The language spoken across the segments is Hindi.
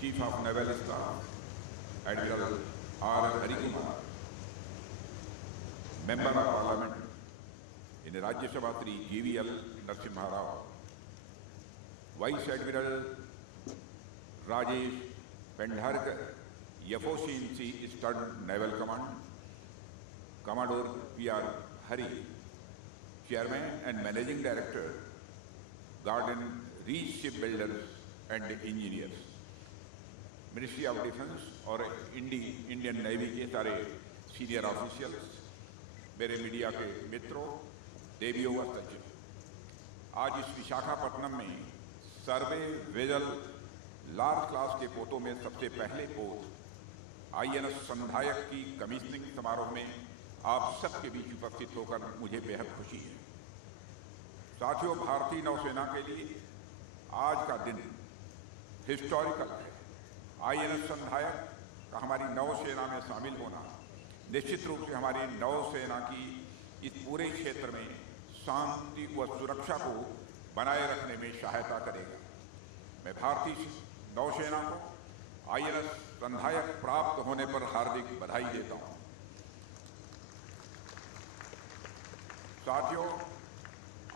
Chief of Naval Staff, Admiral R. Hari Kumar, Member of Parliament in Rajya Sabha Sri GVL Narasimha Rao, Vice Admiral Rajesh Pendharkar, FOC in Sea Eastern Naval Command, Commodore P.R. Hari, Chairman and Managing Director, Garden Reach Shipbuilders and Engineers, ministry of defence और इंडियन नेवी के सारे सीनियर ऑफिशियल्स, मेरे मीडिया के मित्रों, देवियों व सज्जनों, आज इस विशाखापट्टनम में सर्वे वेजल लार्ज क्लास के पोतों में सबसे पहले पोत INS संधायक की कमीशनिंग समारोह में आप सबके बीच उपस्थित होकर मुझे बेहद खुशी है। साथियों, भारतीय नौसेना के लिए आज का दिन हिस्टोरिकल है। INS संधायक का हमारी नौसेना में शामिल होना निश्चित रूप से हमारी नौसेना की इस पूरे क्षेत्र में शांति व सुरक्षा को बनाए रखने में सहायता करेगा। मैं भारतीय नौसेना को INS संधायक प्राप्त होने पर हार्दिक बधाई देता हूं। साथियों,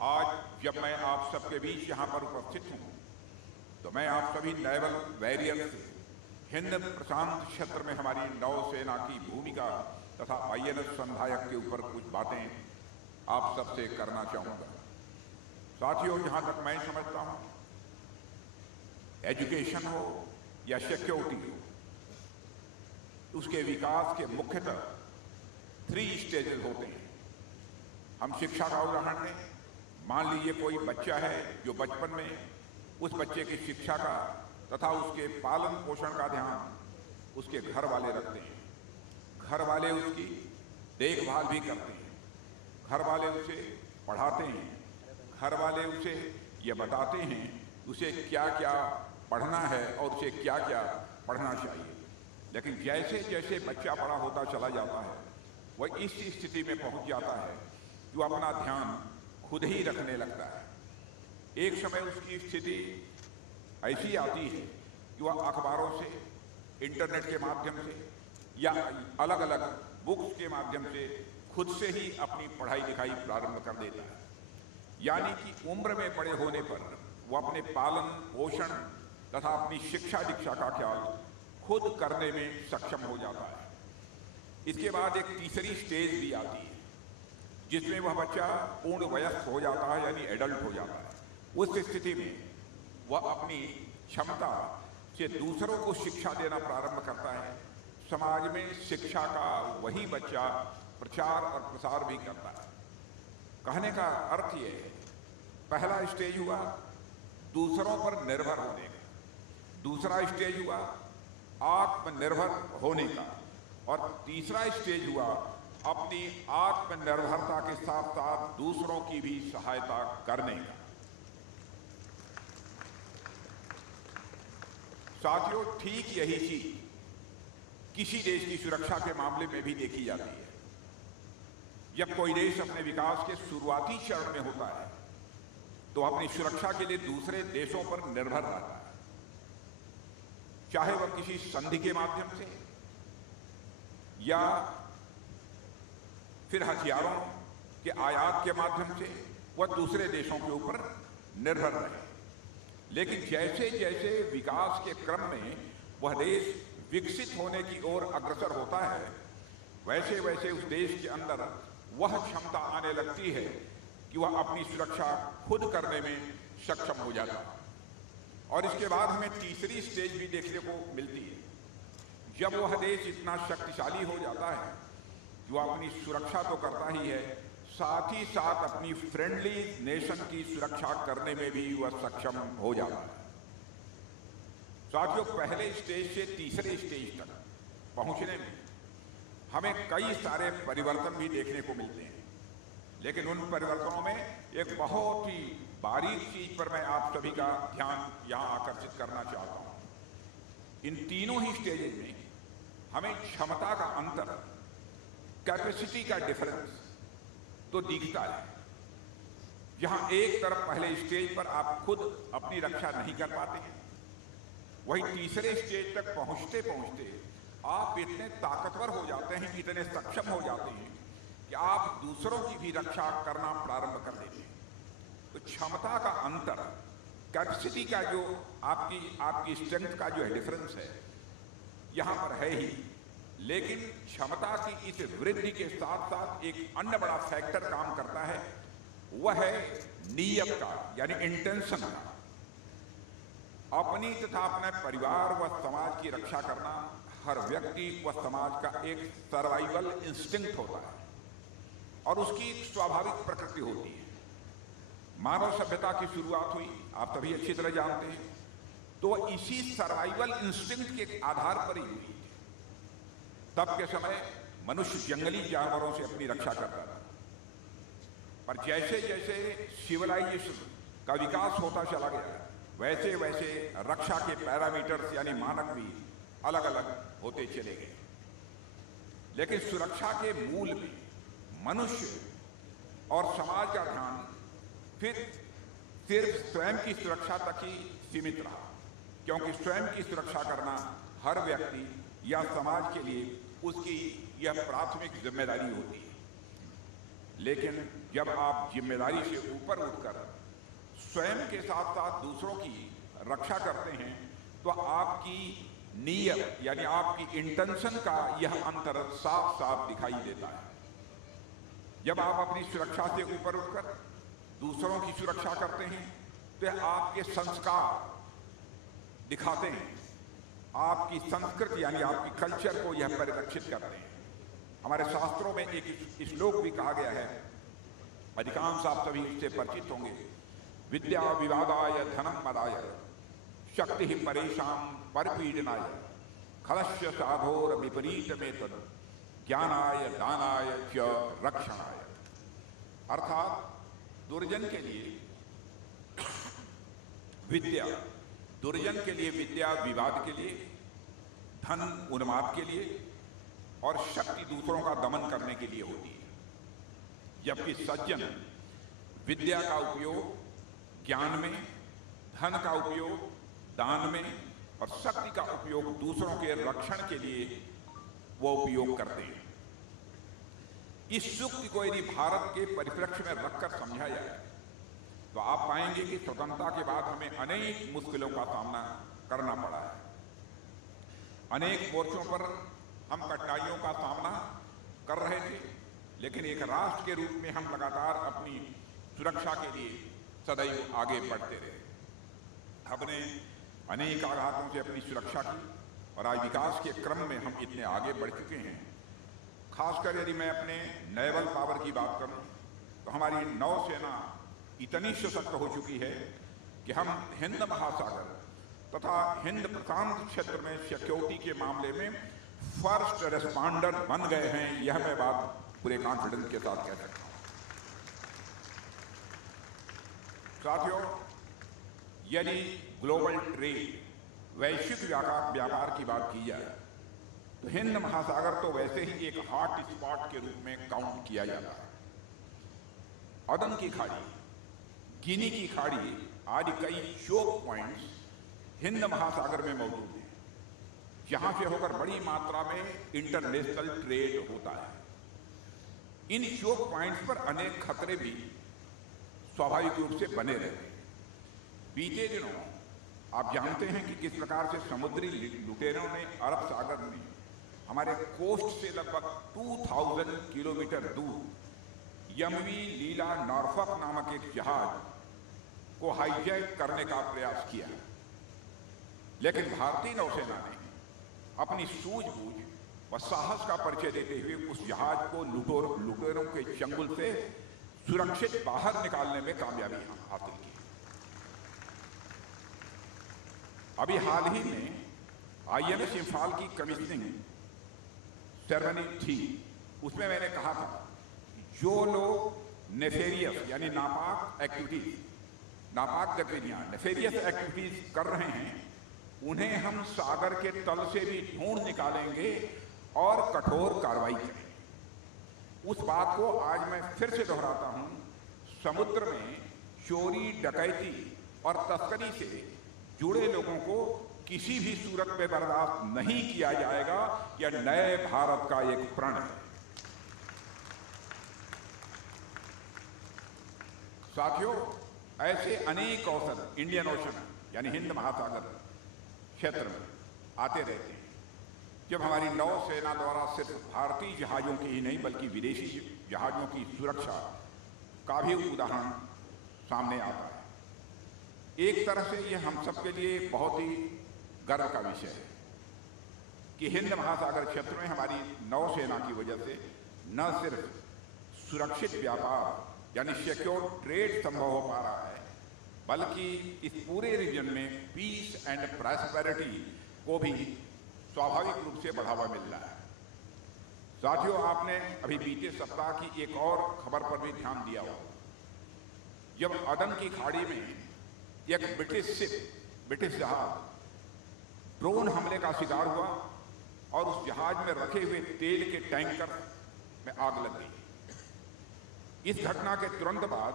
आज जब मैं आप सबके बीच यहां पर उपस्थित हूं तो मैं आप सभी नेवल वॉरियर से हिंद प्रशांत क्षेत्र में हमारी नौसेना की भूमिका तथा INS संधायक के ऊपर कुछ बातें आप सबसे करना चाहूंगा। साथियों, जहां तक मैं समझता हूं, एजुकेशन हो या सिक्योरिटी हो, उसके विकास के मुख्यतः 3 स्टेजेस होते हैं। हम शिक्षा का उदाहरण लें। मान लीजिए कोई बच्चा है जो बचपन में उस बच्चे की शिक्षा का तथा उसके पालन पोषण का ध्यान उसके घर वाले रखते हैं। घर वाले उसकी देखभाल भी करते हैं, घर वाले उसे पढ़ाते हैं, घर वाले उसे ये बताते हैं उसे क्या क्या पढ़ना है और उसे क्या क्या पढ़ना चाहिए। लेकिन जैसे जैसे बच्चा बड़ा होता चला जाता है, वह इस स्थिति में पहुंच जाता है जो अपना ध्यान खुद ही रखने लगता है। एक समय उसकी स्थिति ऐसी आती है कि वह अखबारों से, इंटरनेट के माध्यम से या अलग अलग बुक्स के माध्यम से खुद से ही अपनी पढ़ाई लिखाई प्रारंभ कर देता है। यानी कि उम्र में बड़े होने पर वह अपने पालन पोषण तथा अपनी शिक्षा दीक्षा का ख्याल खुद करने में सक्षम हो जाता है। इसके बाद एक तीसरी स्टेज भी आती है जिसमें वह बच्चा पूर्ण वयस्क हो जाता है, यानी एडल्ट हो जाता है। उस स्थिति में वह अपनी क्षमता से दूसरों को शिक्षा देना प्रारंभ करता है। समाज में शिक्षा का वही बच्चा प्रचार और प्रसार भी करता है। कहने का अर्थ यह है, पहला स्टेज हुआ दूसरों पर निर्भर होने का, दूसरा स्टेज हुआ आत्मनिर्भर होने का, और तीसरा स्टेज हुआ अपनी आत्मनिर्भरता के साथ साथ दूसरों की भी सहायता करने का। साथियों, ठीक यही चीज किसी देश की सुरक्षा के मामले में भी देखी जाती है। जब कोई देश अपने विकास के शुरुआती चरण में होता है तो अपनी सुरक्षा के लिए दूसरे देशों पर निर्भर रहता है, चाहे वह किसी संधि के माध्यम से या फिर हथियारों के आयात के माध्यम से वह दूसरे देशों के ऊपर निर्भर रहे। लेकिन जैसे जैसे विकास के क्रम में वह देश विकसित होने की ओर अग्रसर होता है, वैसे वैसे उस देश के अंदर वह क्षमता आने लगती है कि वह अपनी सुरक्षा खुद करने में सक्षम हो जाता है। और इसके बाद हमें तीसरी स्टेज भी देखने को मिलती है, जब वह देश इतना शक्तिशाली हो जाता है कि वह अपनी सुरक्षा तो करता ही है, साथ ही साथ अपनी फ्रेंडली नेशन की सुरक्षा करने में भी वह सक्षम हो जाता है। साथियों, पहले स्टेज से तीसरे स्टेज तक पहुंचने में हमें कई सारे परिवर्तन भी देखने को मिलते हैं, लेकिन उन परिवर्तनों में एक बहुत ही बारीक चीज पर मैं आप सभी का ध्यान यहां आकर्षित करना चाहता हूं। इन तीनों ही स्टेजेस में हमें क्षमता का अंतर, कैपेसिटी का डिफरेंस तो दिखता है। जहां एक तरफ पहले स्टेज पर आप खुद अपनी रक्षा नहीं कर पाते हैं, वही तीसरे स्टेज तक पहुंचते पहुंचते आप इतने ताकतवर हो जाते हैं, इतने सक्षम हो जाते हैं कि आप दूसरों की भी रक्षा करना प्रारंभ कर देते हैं। तो क्षमता का अंतर, कैपेसिटी का जो आपकी स्ट्रेंथ का जो है डिफरेंस है, यहां पर है ही। लेकिन क्षमता की इस वृद्धि के साथ साथ एक अन्य बड़ा फैक्टर काम करता है, वह है नीयत का, यानी इंटेंशन का। अपनी तथा अपने परिवार व समाज की रक्षा करना हर व्यक्ति व समाज का एक सर्वाइवल इंस्टिंक्ट होता है और उसकी एक स्वाभाविक प्रकृति होती है। मानव सभ्यता की शुरुआत हुई, आप सभी अच्छी तरह जानते हैं, तो इसी सर्वाइवल इंस्टिंक्ट के आधार पर ही हुई। तब के समय मनुष्य जंगली जानवरों से अपनी रक्षा करता था, पर जैसे जैसे सिविलाइजेशन का विकास होता चला गया, वैसे वैसे रक्षा के पैरामीटर्स यानी मानक भी अलग अलग होते चले गए। लेकिन सुरक्षा के मूल में मनुष्य और समाज का ध्यान फिर सिर्फ स्वयं की सुरक्षा तक ही सीमित रहा, क्योंकि स्वयं की सुरक्षा करना हर व्यक्ति या समाज के लिए उसकी यह प्राथमिक जिम्मेदारी होती है। लेकिन जब आप जिम्मेदारी से ऊपर उठकर स्वयं के साथ साथ दूसरों की रक्षा करते हैं, तो आपकी नीयत यानी आपकी इंटेंशन का यह अंतर साफ साफ दिखाई देता है। जब आप अपनी सुरक्षा से ऊपर उठकर दूसरों की सुरक्षा करते हैं, तो आपके संस्कार दिखाते हैं, आपकी संस्कृति यानी आपकी कल्चर को यह परिलक्षित करते हैं। हमारे शास्त्रों में एक श्लोक भी कहा गया है, अधिकांश आप सभी इससे परिचित होंगे, विद्या विवादाय धनम मदाय शक्ति ही परेशान परपीडनाय खलस्य साधोर विपरीत में तद ज्ञानाय दानाय च रक्षणाय। अर्थात दुर्जन के लिए विद्या, दुर्जन के लिए विद्या विवाद के लिए, धन उन्माद के लिए और शक्ति दूसरों का दमन करने के लिए होती है। जबकि सज्जन विद्या का उपयोग ज्ञान में, धन का उपयोग दान में और शक्ति का उपयोग दूसरों के रक्षण के लिए वो उपयोग करते हैं। इस युक्ति को यदि भारत के परिप्रेक्ष्य में रखकर समझा जाए, तो आप पाएंगे कि स्वतंत्रता के बाद हमें अनेक मुश्किलों का सामना करना पड़ा है। अनेक मोर्चों पर हम कठिनाइयों का सामना कर रहे थे, लेकिन एक राष्ट्र के रूप में हम लगातार अपनी सुरक्षा के लिए सदैव आगे बढ़ते रहे। हमने अनेक आघातों से अपनी सुरक्षा की और आज विकास के क्रम में हम इतने आगे बढ़ चुके हैं। खासकर यदि मैं अपने नेवल पावर की बात करूं, तो हमारी नौसेना इतनी सशक्त हो चुकी है कि हम हिंद महासागर तथा हिंद प्रशांत क्षेत्र में सिक्योरिटी के मामले में फर्स्ट रेस्पॉन्डर बन गए हैं। यह मैं बात पूरे कॉन्फिडेंस के साथ कह सकता हूं। साथियों, यदि ग्लोबल ट्रेड, वैश्विक व्यापार की बात की जाए, तो हिंद महासागर तो वैसे ही एक हॉट स्पॉट के रूप में काउंट किया जाता है। अदन की खाड़ी, गिनी की खाड़ी आदि कई चोक पॉइंट्स हिंद महासागर में मौजूद हैं, जहां से होकर बड़ी मात्रा में इंटरनेशनल ट्रेड होता है। इन चोक पॉइंट्स पर अनेक खतरे भी स्वाभाविक रूप से बने रहते हैं। बीते दिनों आप जानते हैं कि किस प्रकार से समुद्री लुटेरों ने अरब सागर में हमारे कोस्ट से लगभग 2000 किलोमीटर दूर यमवी लीला नॉर्फॉक नामक एक जहाज को हाईजैक करने का प्रयास किया। लेकिन भारतीय नौसेना ने अपनी सूझबूझ व साहस का परिचय देते हुए उस जहाज को लुटेरों के चंगुल से सुरक्षित बाहर निकालने में कामयाबी हासिल की। अभी हाल ही में INS इंफाल की कमीशनिंग सेरेमनी थी, उसमें मैंने कहा था जो लोग नेफेरियस यानी नापाक एक्टिविटीज, नापाक गतिविधियां, नेफेरियस एक्टिविटीज कर रहे हैं, उन्हें हम सागर के तल से भी ढूंढ निकालेंगे और कठोर कार्रवाई करेंगे। उस बात को आज मैं फिर से दोहराता हूं, समुद्र में चोरी, डकैती और तस्करी से जुड़े लोगों को किसी भी सूरत में बर्दाश्त नहीं किया जाएगा। यह नए भारत का एक प्रण है। साथियों, ऐसे अनेक अवसर इंडियन ओशन यानी हिंद महासागर क्षेत्र में आते रहते हैं जब हमारी नौसेना द्वारा सिर्फ भारतीय जहाजों की ही नहीं बल्कि विदेशी जहाजों की सुरक्षा का भी उदाहरण सामने आता है। एक तरह से यह हम सबके लिए बहुत ही गर्व का विषय है कि हिंद महासागर क्षेत्र में हमारी नौसेना की वजह से न सिर्फ सुरक्षित व्यापार यानी सिक्योर ट्रेड संभव हो पा रहा है, बल्कि इस पूरे रीजन में पीस एंड प्रॉस्पेरिटी को भी स्वाभाविक रूप से बढ़ावा मिल रहा है। साथियों, आपने अभी बीते सप्ताह की एक और खबर पर भी ध्यान दिया हो, जब अदन की खाड़ी में एक ब्रिटिश जहाज ड्रोन हमले का शिकार हुआ और उस जहाज में रखे हुए तेल के टैंकर में आग लग गई। इस घटना के तुरंत बाद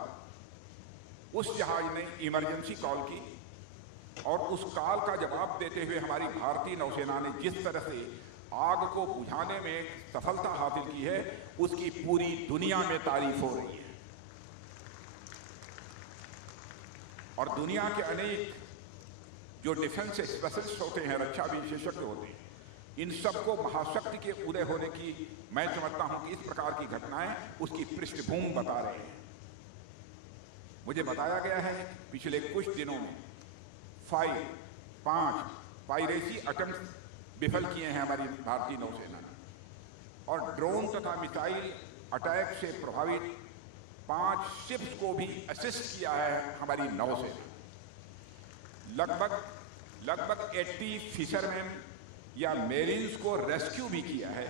उस जहाज ने इमरजेंसी कॉल की और उस कॉल का जवाब देते हुए हमारी भारतीय नौसेना ने जिस तरह से आग को बुझाने में सफलता हासिल की है, उसकी पूरी दुनिया में तारीफ हो रही है। और दुनिया के अनेक जो डिफेंस स्पेशलिस्ट होते हैं, रक्षा विशेषज्ञ होते हैं, इन सबको महाशक्ति के उदय होने की मैं समझता हूं कि इस प्रकार की घटनाएं उसकी पृष्ठभूमि बता रहे हैं। मुझे बताया गया है पिछले कुछ दिनों में 5 पायरेसी अटेम्प्ट विफल किए हैं हमारी भारतीय नौसेना ने, और ड्रोन तथा मिसाइल अटैक से प्रभावित 5 शिप्स को भी असिस्ट किया है हमारी नौसेना। लगभग 80 फिशरमैन या मेरीन्स को रेस्क्यू भी किया है।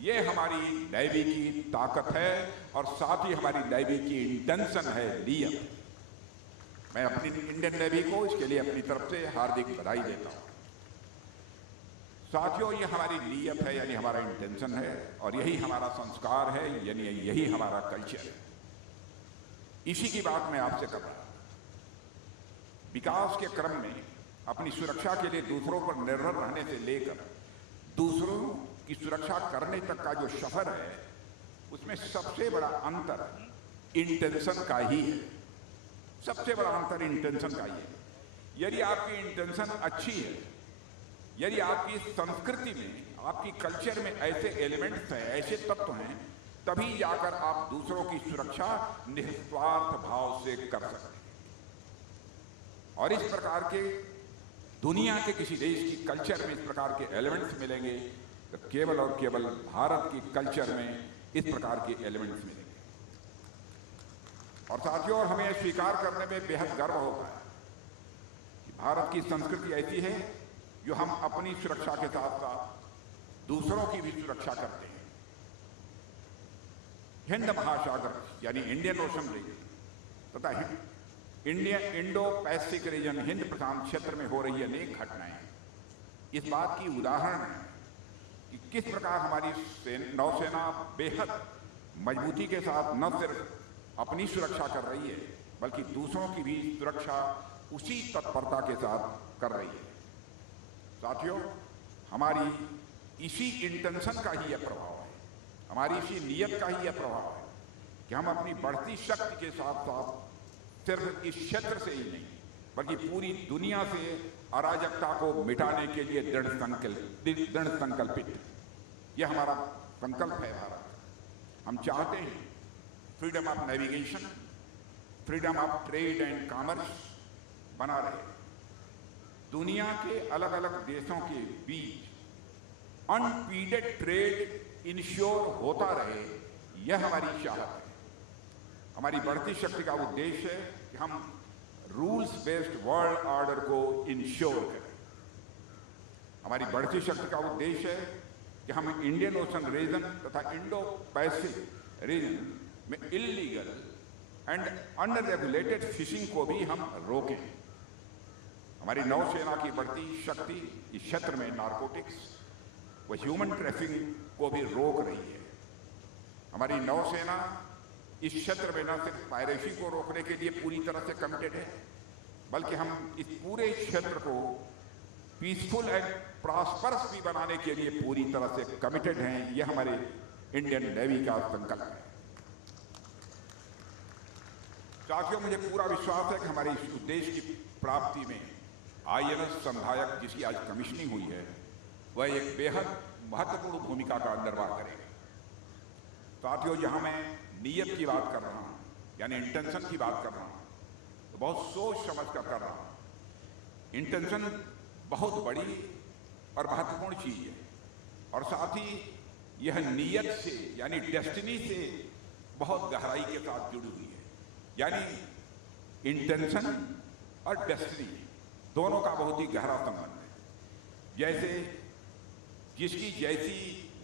ये हमारी नेवी की ताकत है और साथ ही हमारी नेवी की इंटेंशन है, नियत। मैं अपनी इंडियन नेवी को इसके लिए अपनी तरफ से हार्दिक बधाई देता हूं। साथियों, ये हमारी नियत है, यानी हमारा इंटेंशन है, और यही हमारा संस्कार है, यानी यही हमारा कल्चर है। इसी की बात मैं आपसे कर रहा हूं। विकास के क्रम में अपनी सुरक्षा के लिए दूसरों पर निर्भर रहने से लेकर दूसरों की सुरक्षा करने तक का जो सफर है, उसमें सबसे बड़ा अंतर इंटेंशन का ही है। सबसे बड़ा अंतर इंटेंशन का ही है। यदि आपकी इंटेंशन अच्छी है, यदि आपकी संस्कृति में, आपकी कल्चर में ऐसे एलिमेंट्स हैं, ऐसे तत्व हैं, तभी जाकर आप दूसरों की सुरक्षा निस्वार्थ भाव से कर सकते हैं। और इस प्रकार के दुनिया के किसी देश की कल्चर में इस प्रकार के एलिमेंट्स मिलेंगे तो केवल और केवल भारत की कल्चर में इस प्रकार के एलिमेंट्स मिलेंगे। और साथियों, हमें स्वीकार करने में बेहद गर्व होता है कि भारत की संस्कृति ऐसी है जो हम अपनी सुरक्षा के साथ साथ दूसरों की भी सुरक्षा करते हैं। हिंद महासागर यानी इंडियन ओशन रीजन तथा इंडो पैसिफिक रीजन, हिंद प्रशांत क्षेत्र में हो रही अनेक घटनाएं इस बात की उदाहरण है कि किस प्रकार हमारी नौसेना बेहद मजबूती के साथ न सिर्फ अपनी सुरक्षा कर रही है, बल्कि दूसरों की भी सुरक्षा उसी तत्परता के साथ कर रही है। साथियों, हमारी इसी इंटेंशन का ही यह प्रभाव है, हमारी इसी नियत का ही यह प्रभाव है कि हम अपनी बढ़ती शक्ति के साथ साथ सिर्फ इस क्षेत्र से ही नहीं बल्कि पूरी दुनिया से अराजकता को मिटाने के लिए दृढ़ संकल्पित। यह हमारा संकल्प है। भारत, हम चाहते हैं freedom of navigation, freedom of trade and commerce बना रहे, दुनिया के अलग अलग देशों के बीच अनपीडेड ट्रेड इंश्योर होता रहे, यह हमारी चाहत है। हमारी बढ़ती शक्ति का उद्देश्य है कि हम रूल्स बेस्ड वर्ल्ड ऑर्डर को इंश्योर करें। हमारी बढ़ती शक्ति का उद्देश्य है कि हम इंडियन ओशन रीजन तथा इंडो पैसिफिक रीजन में इलीगल एंड अनरेगुलेटेड फिशिंग को भी हम रोकें। हमारी नौसेना की बढ़ती शक्ति इस क्षेत्र में नारकोटिक्स व ह्यूमन ट्रैफिकिंग को भी रोक रही है। हमारी नौसेना इस क्षेत्र में न सिर्फ पायरेसी को रोकने के लिए पूरी तरह से कमिटेड है, बल्कि हम इस पूरे क्षेत्र को पीसफुल एंड प्रॉस्परस भी बनाने के लिए पूरी तरह से कमिटेड हैं। यह हमारे इंडियन नेवी का संकल्प है। साथियों, मुझे पूरा विश्वास है कि हमारे इस उद्देश्य की प्राप्ति में INS संधायक, जिसकी आज कमीशनिंग हुई है, वह एक बेहद महत्वपूर्ण भूमिका का निर्वाह करेगा। साथियों, जहां मैं नीयत की बात कर रहा हूं, यानी इंटेंशन की बात कर रहा हूं, तो बहुत सोच समझ कर रहा हूं। इंटेंशन बहुत बड़ी और महत्वपूर्ण चीज है, और साथ ही यह नीयत से यानी डेस्टिनी से बहुत गहराई के साथ जुड़ी हुई है। यानी इंटेंशन और डेस्टिनी दोनों का बहुत ही गहरा संबंध है। जैसे जिसकी जैसी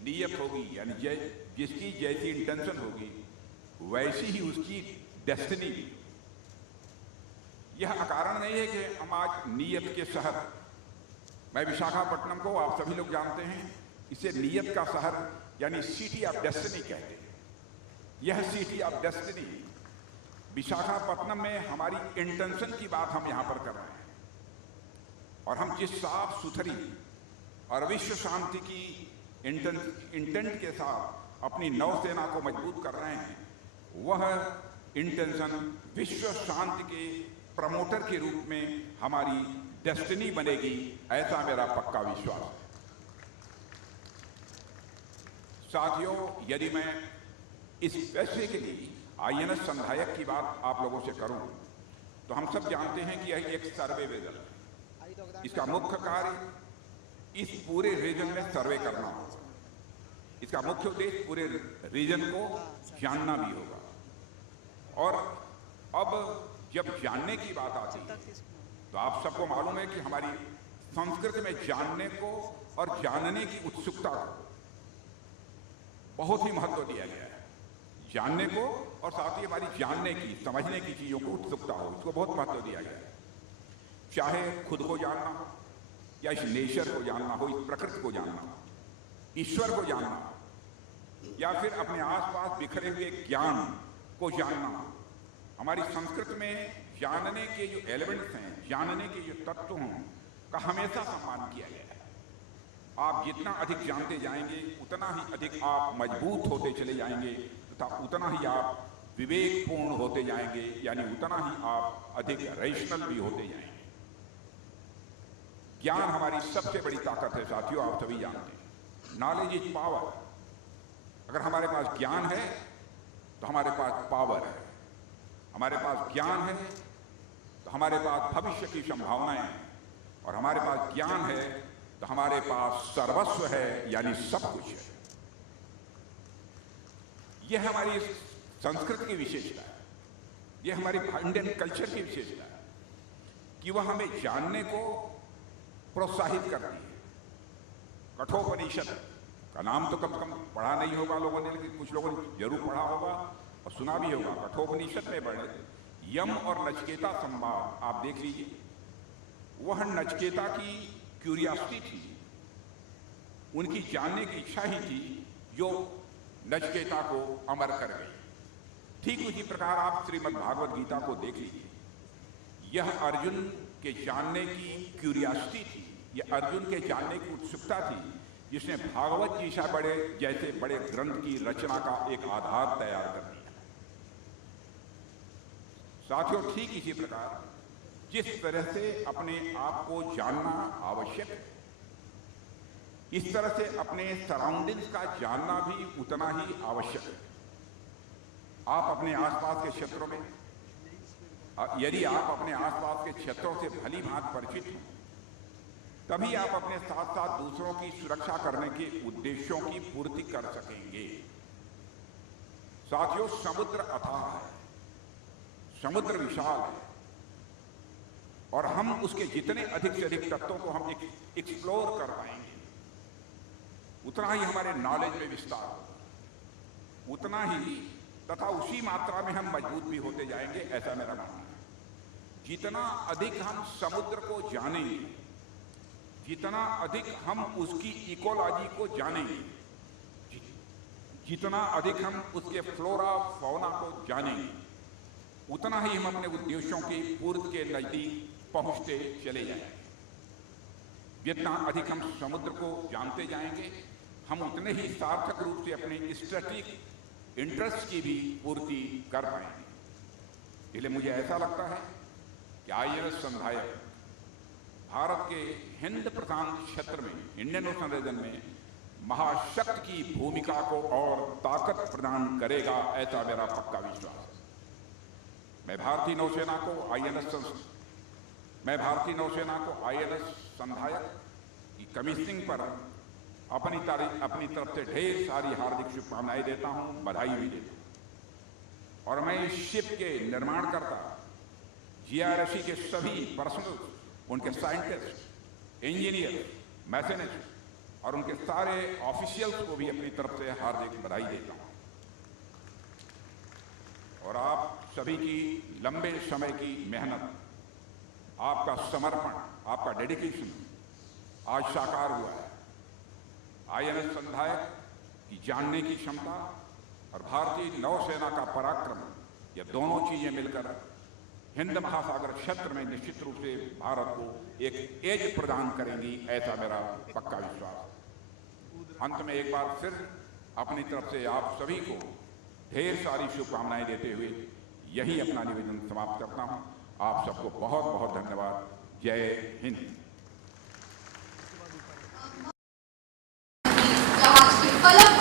नीयत होगी, यानी जिसकी जैसी इंटेंशन होगी, वैसी ही उसकी डेस्टिनी भी। यह अकारण नहीं है कि हम आज नीयत के शहर, मैं विशाखापट्टनम को आप सभी लोग जानते हैं, इसे नीयत का शहर यानी सिटी ऑफ डेस्टिनी कहते हैं। यह सिटी ऑफ डेस्टिनी विशाखापट्टनम में हमारी इंटेंशन की बात हम यहां पर कर रहे हैं, और हम जिस साफ सुथरी और विश्व शांति की इंटेंट के साथ अपनी नौसेना को मजबूत कर रहे हैं, वह इंटेंशन विश्व शांति के प्रमोटर के रूप में हमारी डेस्टिनी बनेगी, ऐसा मेरा पक्का विश्वास है। साथियों, यदि मैं इस स्पेसिफिकली INS संधायक की बात आप लोगों से करूं, तो हम सब जानते हैं कि यह एक सर्वे वेसल है। इसका मुख्य कार्य इस पूरे रीजन में सर्वे करना होगा। इसका मुख्य उद्देश्य पूरे रीजन को जानना भी होगा। और अब जब जानने की बात आती है, तो आप सबको मालूम है कि हमारी संस्कृति में जानने को और जानने की उत्सुकता को बहुत ही महत्व दिया गया है। जानने को और साथ ही हमारी जानने की, समझने की चीजों को उत्सुकता हो, इसको बहुत महत्व दिया गया है। चाहे खुद को जानना हो, या इस नेचर को जानना हो, इस प्रकृति को जानना हो, ईश्वर को जानना हो, या फिर अपने आसपास बिखरे हुए ज्ञान को जानना हो। हमारी संस्कृति में जानने के जो एलिमेंट्स हैं, जानने के जो तत्व हैं, का हमेशा सम्मान किया गया है। आप जितना अधिक जानते जाएंगे, उतना ही अधिक आप मजबूत होते चले जाएंगे, तथा उतना ही आप विवेकपूर्ण होते जाएंगे, यानी उतना ही आप अधिक रैशनल भी होते जाएंगे। ज्ञान हमारी सबसे बड़ी ताकत है साथियों, आप सभी जानते हैं। Knowledge is power. अगर हमारे पास ज्ञान है तो हमारे पास पावर है। हमारे पास ज्ञान है तो हमारे पास भविष्य की संभावनाएं हैं, और हमारे पास ज्ञान है तो हमारे पास सर्वस्व है, यानी सब कुछ है। यह हमारी संस्कृति की विशेषता है, यह हमारी इंडियन कल्चर की विशेषता है कि वह हमें जानने को प्रोत्साहित करती है। कठोपनिषद का नाम तो कम से कम पढ़ा नहीं होगा लोगों ने, लेकिन कुछ लोगों ने जरूर पढ़ा होगा और सुना भी होगा। कठोपनिषद में वर्णित यम और नचिकेता संवाद आप देख लीजिए। वह नचिकेता की क्यूरियोसिटी थी, उनकी जानने की इच्छा ही थी जो नचिकेता को अमर कर गई। ठीक उसी प्रकार आप श्रीमद् भागवत गीता को देख लीजिए। यह अर्जुन के जानने की क्यूरियोसिटी थी, यह अर्जुन के जानने की उत्सुकता थी, जिसने भागवत जी जैसे बड़े ग्रंथ की रचना का एक आधार तैयार कर दिया। साथियों, ठीक इसी प्रकार जिस तरह से अपने आप को जानना आवश्यक है, इस तरह से अपने सराउंडिंग्स का जानना भी उतना ही आवश्यक है। आप अपने आसपास के क्षेत्रों में, यदि आप अपने आसपास के क्षेत्रों से भली भांति परिचित हैं, तभी आप अपने साथ साथ दूसरों की सुरक्षा करने के उद्देश्यों की पूर्ति कर सकेंगे। साथियों, समुद्र अथाह है, समुद्र विशाल है, और हम उसके जितने अधिक से अधिक तत्वों को हम एक्सप्लोर कर पाएंगे, उतना ही हमारे नॉलेज में विस्तार होगा, उतना ही तथा उसी मात्रा में हम मजबूत भी होते जाएंगे, ऐसा मेरा मानना है। जितना अधिक हम समुद्र को जानेंगे, जितना अधिक हम उसकी इकोलॉजी को जानेंगे, जितना अधिक हम उसके फ्लोरा फौना को जानेंगे, उतना ही हम अपने उद्देश्यों की पूर्ति के नजदीक पहुंचते चले जाएंगे। जितना अधिक हम समुद्र को जानते जाएंगे, हम उतने ही सार्थक रूप से अपने स्ट्रेटेजिक इंटरेस्ट की भी पूर्ति कर पाएंगे। इसलिए मुझे ऐसा लगता है कि INS संधायक भारत के हिंद प्रशांत क्षेत्र में, इंडियन ओशन रीजन में महाशक्ति की भूमिका को और ताकत प्रदान करेगा, ऐसा मेरा पक्का विश्वास है। मैं भारतीय नौसेना को INS संधायक की कमीशनिंग पर अपनी तरफ से ढेर सारी हार्दिक शुभकामनाएं देता हूं, बधाई भी देता हूं। और मैं इस शिप के निर्माणकर्ता GRSC के सभी पर्सनल, उनके साइंटिस्ट, इंजीनियर, मैकेनिस्ट और उनके सारे ऑफिशियल्स को भी अपनी तरफ से हार्दिक बधाई देता हूं। और आप सभी की लंबे समय की मेहनत, आपका समर्पण, आपका डेडिकेशन आज साकार हुआ है। INS संधायक की जानने की क्षमता और भारतीय नौसेना का पराक्रम, ये दोनों चीजें मिलकर हिंद महासागर क्षेत्र में निश्चित रूप से भारत को एक एज प्रदान करेंगी, ऐसा मेरा पक्का विश्वास है। अंत में एक बार फिर अपनी तरफ से आप सभी को ढेर सारी शुभकामनाएं देते हुए यही अपना निवेदन समाप्त करता हूं। आप सबको बहुत बहुत धन्यवाद। जय हिंद।